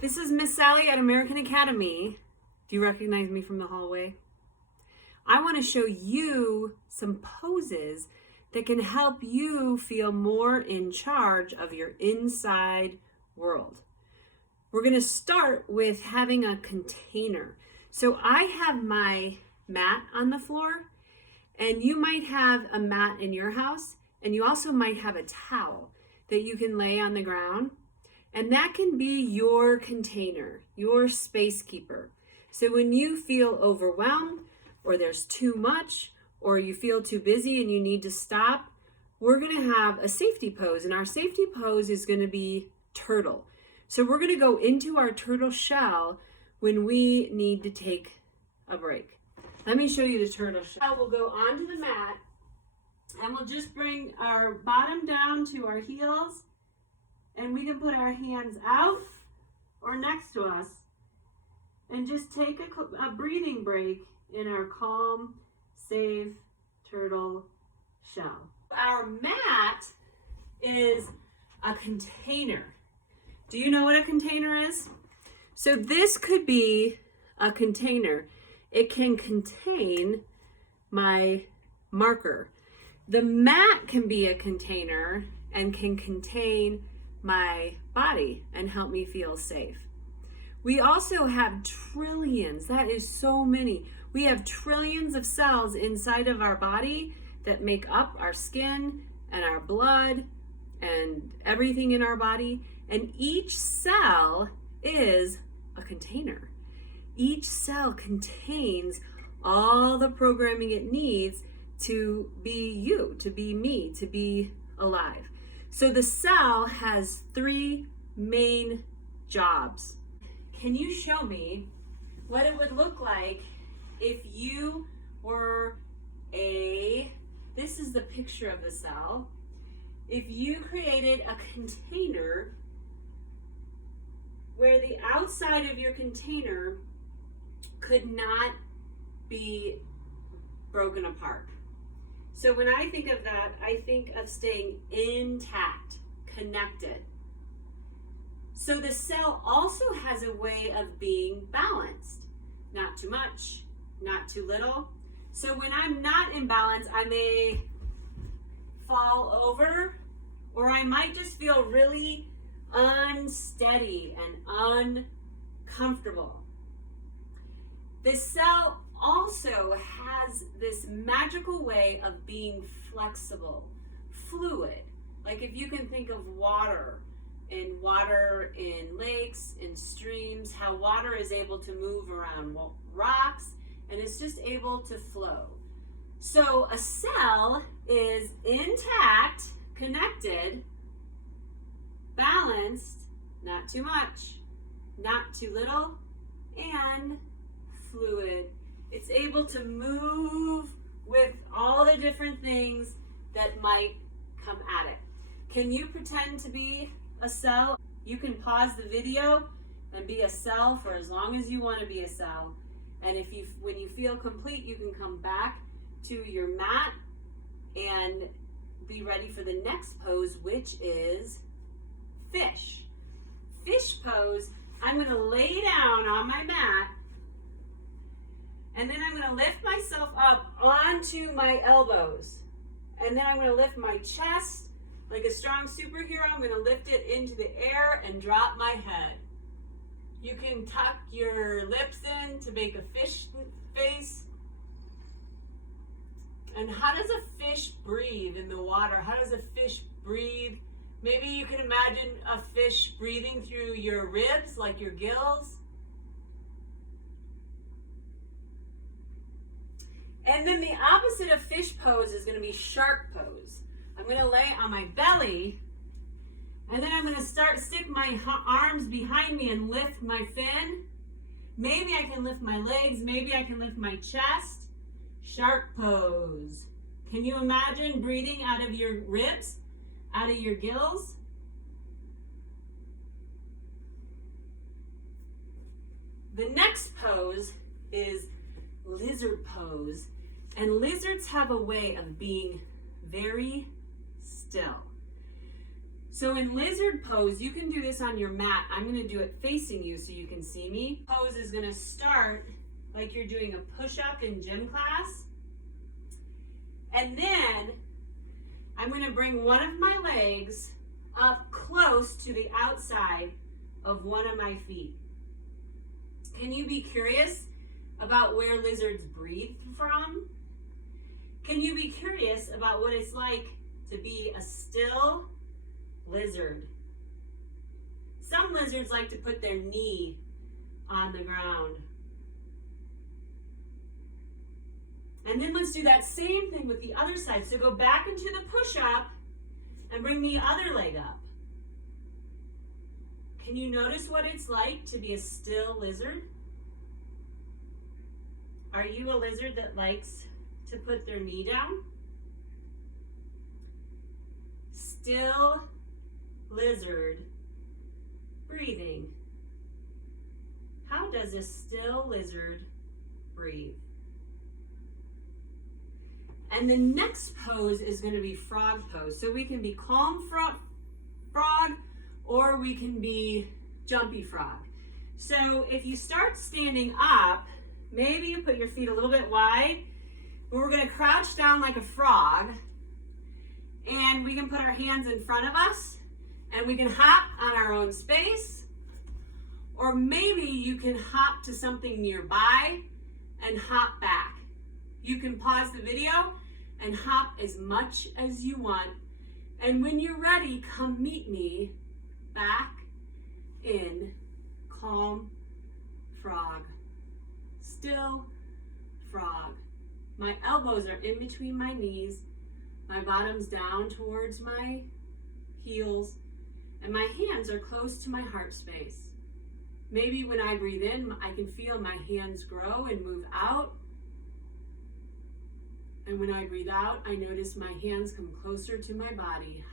This is Miss Sally at American Academy. Do you recognize me from the hallway? I want to show you some poses that can help you feel more in charge of your inside world. We're going to start with having a container. So I have my mat on the floor, and you might have a mat in your house, and you also might have a towel that you can lay on the ground. And that can be your container, your space keeper. So when you feel overwhelmed, or there's too much, or you feel too busy and you need to stop, we're going to have a safety pose. And our safety pose is going to be turtle. So we're going to go into our turtle shell when we need to take a break. Let me show you the turtle shell. We'll go onto the mat, and we'll just bring our bottom down to our heels. And we can put our hands out or next to us and just take a breathing break in our calm, safe turtle shell. Our mat is a container. Do you know what a container is? So this could be a container. It can contain my marker. The mat can be a container and can contain my body and help me feel safe. We also have trillions, that is so many. We have trillions of cells inside of our body that make up our skin and our blood and everything in our body. And each cell is a container. Each cell contains all the programming it needs to be you, to be me, to be alive. So the cell has three main jobs. Can you show me what it would look like if you were this is the picture of the cell. If you created a container where the outside of your container could not be broken apart. So when I think of that, I think of staying intact, connected. So the cell also has a way of being balanced. Not too much, not too little. So when I'm not in balance, I may fall over, or I might just feel really unsteady and uncomfortable. The cell also has this magical way of being flexible, fluid. Like if you can think of water in lakes, in streams, how water is able to move around rocks and it's just able to flow. So a cell is intact, connected, balanced, not too much, not too little, and fluid. It's able to move with all the different things that might come at it. Can you pretend to be a cell? You can pause the video and be a cell for as long as you want to be a cell. And when you feel complete, you can come back to your mat and be ready for the next pose, which is fish. Fish pose, I'm going to lay down on my mat, and then I'm going to lift myself up onto my elbows. And then I'm going to lift my chest like a strong superhero. I'm going to lift it into the air and drop my head. You can tuck your lips in to make a fish face. And how does a fish breathe in the water? How does a fish breathe? Maybe you can imagine a fish breathing through your ribs, like your gills. And then the opposite of fish pose is going to be shark pose. I'm going to lay on my belly, and then I'm going to stick my arms behind me and lift my fin. Maybe I can lift my legs, maybe I can lift my chest. Shark pose. Can you imagine breathing out of your ribs, out of your gills? The next pose is lizard pose. And lizards have a way of being very still. So in lizard pose, you can do this on your mat. I'm going to do it facing you so you can see me. Pose is going to start like you're doing a push-up in gym class. And then I'm going to bring one of my legs up close to the outside of one of my feet. Can you be curious about where lizards breathe from? Can you be curious about what it's like to be a still lizard? Some lizards like to put their knee on the ground. And then let's do that same thing with the other side. So go back into the push-up and bring the other leg up. Can you notice what it's like to be a still lizard? Are you a lizard that likes to put their knee down? Still lizard breathing. How does a still lizard breathe? And the next pose is going to be frog pose. So we can be calm frog, or we can be jumpy frog. So if you start standing up, maybe you put your feet a little bit wide, but we're going to crouch down like a frog, and we can put our hands in front of us, and we can hop on our own space, or maybe you can hop to something nearby and hop back. You can pause the video and hop as much as you want, and when you're ready, come meet me back in calm frog, still frog. My elbows are in between my knees, my bottom's down towards my heels, and my hands are close to my heart space. Maybe when I breathe in, I can feel my hands grow and move out. And when I breathe out, I notice my hands come closer to my body.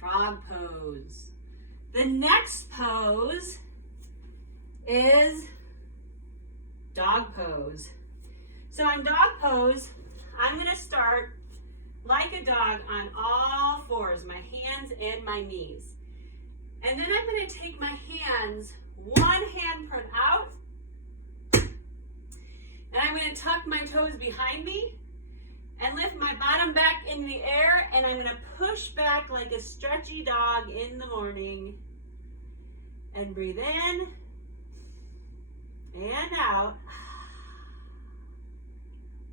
Frog pose. The next pose is dog pose. So on dog pose, I'm going to start like a dog on all fours, my hands and my knees. And then I'm going to take my hands, one hand put out, and I'm going to tuck my toes behind me and lift my bottom back in the air, and I'm going to push back like a stretchy dog in the morning. And breathe in and out,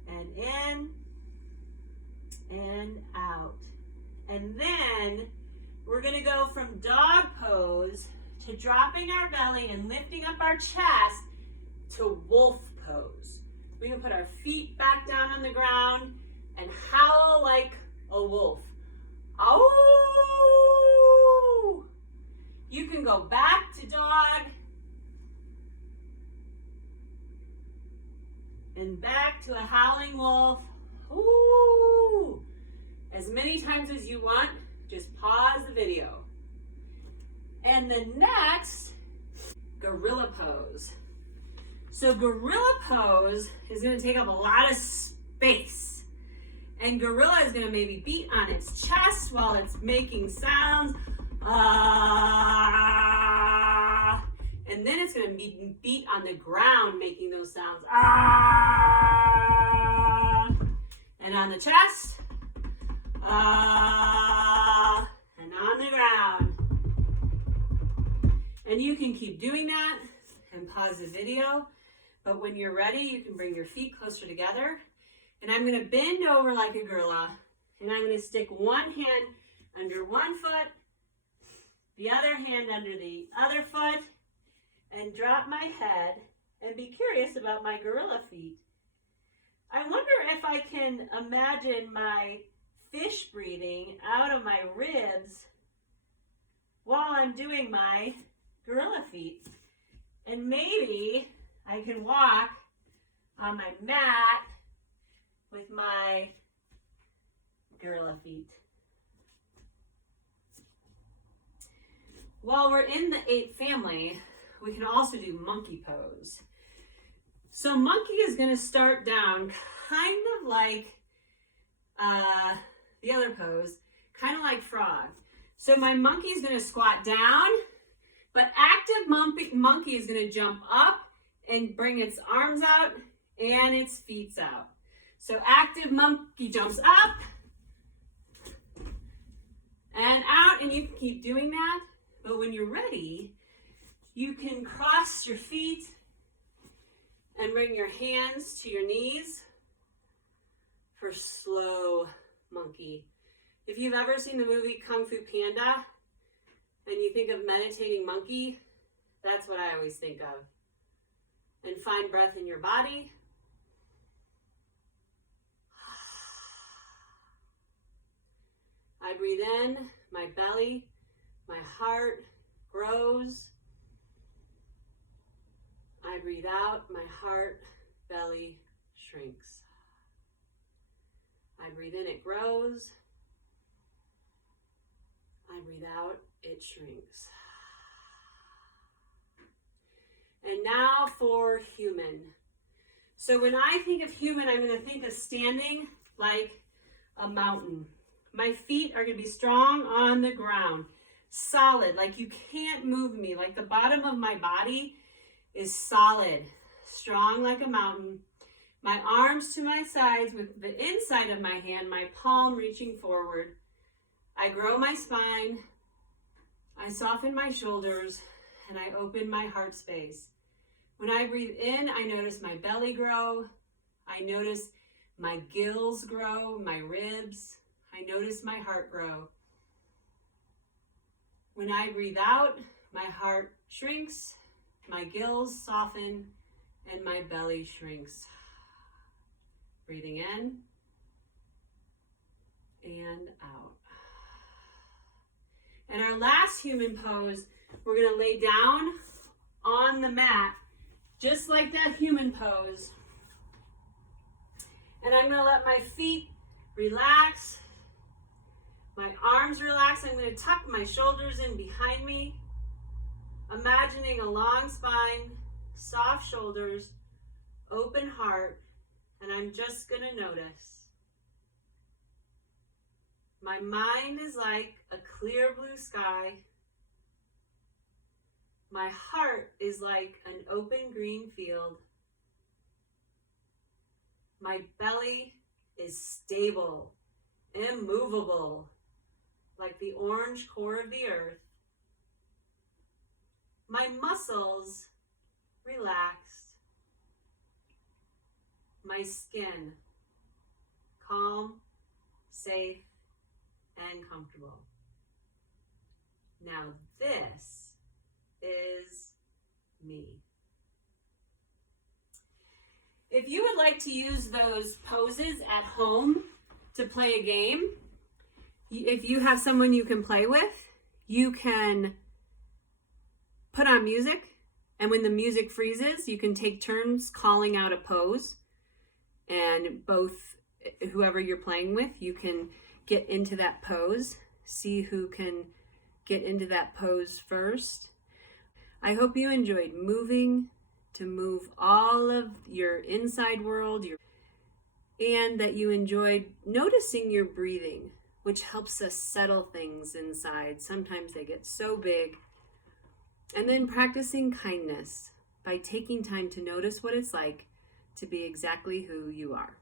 and in and out. And then we're going to go from dog pose to dropping our belly and lifting up our chest to wolf pose. We can put our feet back down on the ground and howl like a wolf. Ow! You can go back to dog and back to a howling wolf. Ooh! As many times as you want, just pause the video. And the next, gorilla pose. So gorilla pose is going to take up a lot of space. And gorilla is going to maybe beat on its chest while it's making sounds. Ah. And then it's going to be beat on the ground making those sounds. Ah. And on the chest. Ah. And on the ground. And you can keep doing that and pause the video. But when you're ready, you can bring your feet closer together. And I'm going to bend over like a gorilla. And I'm going to stick one hand under one foot, the other hand under the other foot, and drop my head and be curious about my gorilla feet. I wonder if I can imagine my fish breathing out of my ribs while I'm doing my gorilla feet. And maybe I can walk on my mat with my gorilla feet. While we're in the ape family, we can also do monkey pose. So monkey is going to start down kind of like the other pose, kind of like frog. So my monkey is going to squat down, but active monkey is going to jump up and bring its arms out and its feet out. So active monkey jumps up and out, and you can keep doing that. But when you're ready, you can cross your feet and bring your hands to your knees for slow monkey. If you've ever seen the movie Kung Fu Panda and you think of meditating monkey, that's what I always think of. And find breath in your body. I breathe in, my belly, my heart grows. I breathe out, my heart, belly shrinks. I breathe in, it grows. I breathe out, it shrinks. And now for human. So when I think of human, I'm going to think of standing like a mountain. My feet are going to be strong on the ground, solid, like you can't move me, like the bottom of my body is solid, strong like a mountain. My arms to my sides with the inside of my hand, my palm reaching forward. I grow my spine, I soften my shoulders, and I open my heart space. When I breathe in, I notice my belly grow. I notice my gills grow, my ribs. I notice my heart grow. When I breathe out, my heart shrinks, my gills soften, and my belly shrinks. Breathing in and out. And our last human pose, we're going to lay down on the mat, just like that human pose. And I'm going to let my feet relax, my arms relax. I'm going to tuck my shoulders in behind me, imagining a long spine, soft shoulders, open heart, and I'm just going to notice. My mind is like a clear blue sky. My heart is like an open green field. My belly is stable, immovable, like the orange core of the earth. My muscles relaxed. My skin calm, safe, and comfortable. Now this is me. If you would like to use those poses at home to play a game, if you have someone you can play with, you can put on music, and when the music freezes, you can take turns calling out a pose, and both whoever you're playing with, you can get into that pose, see who can get into that pose first. I hope you enjoyed moving to move all of your inside world, and that you enjoyed noticing your breathing, which helps us settle things inside. Sometimes they get so big. And then practicing kindness by taking time to notice what it's like to be exactly who you are.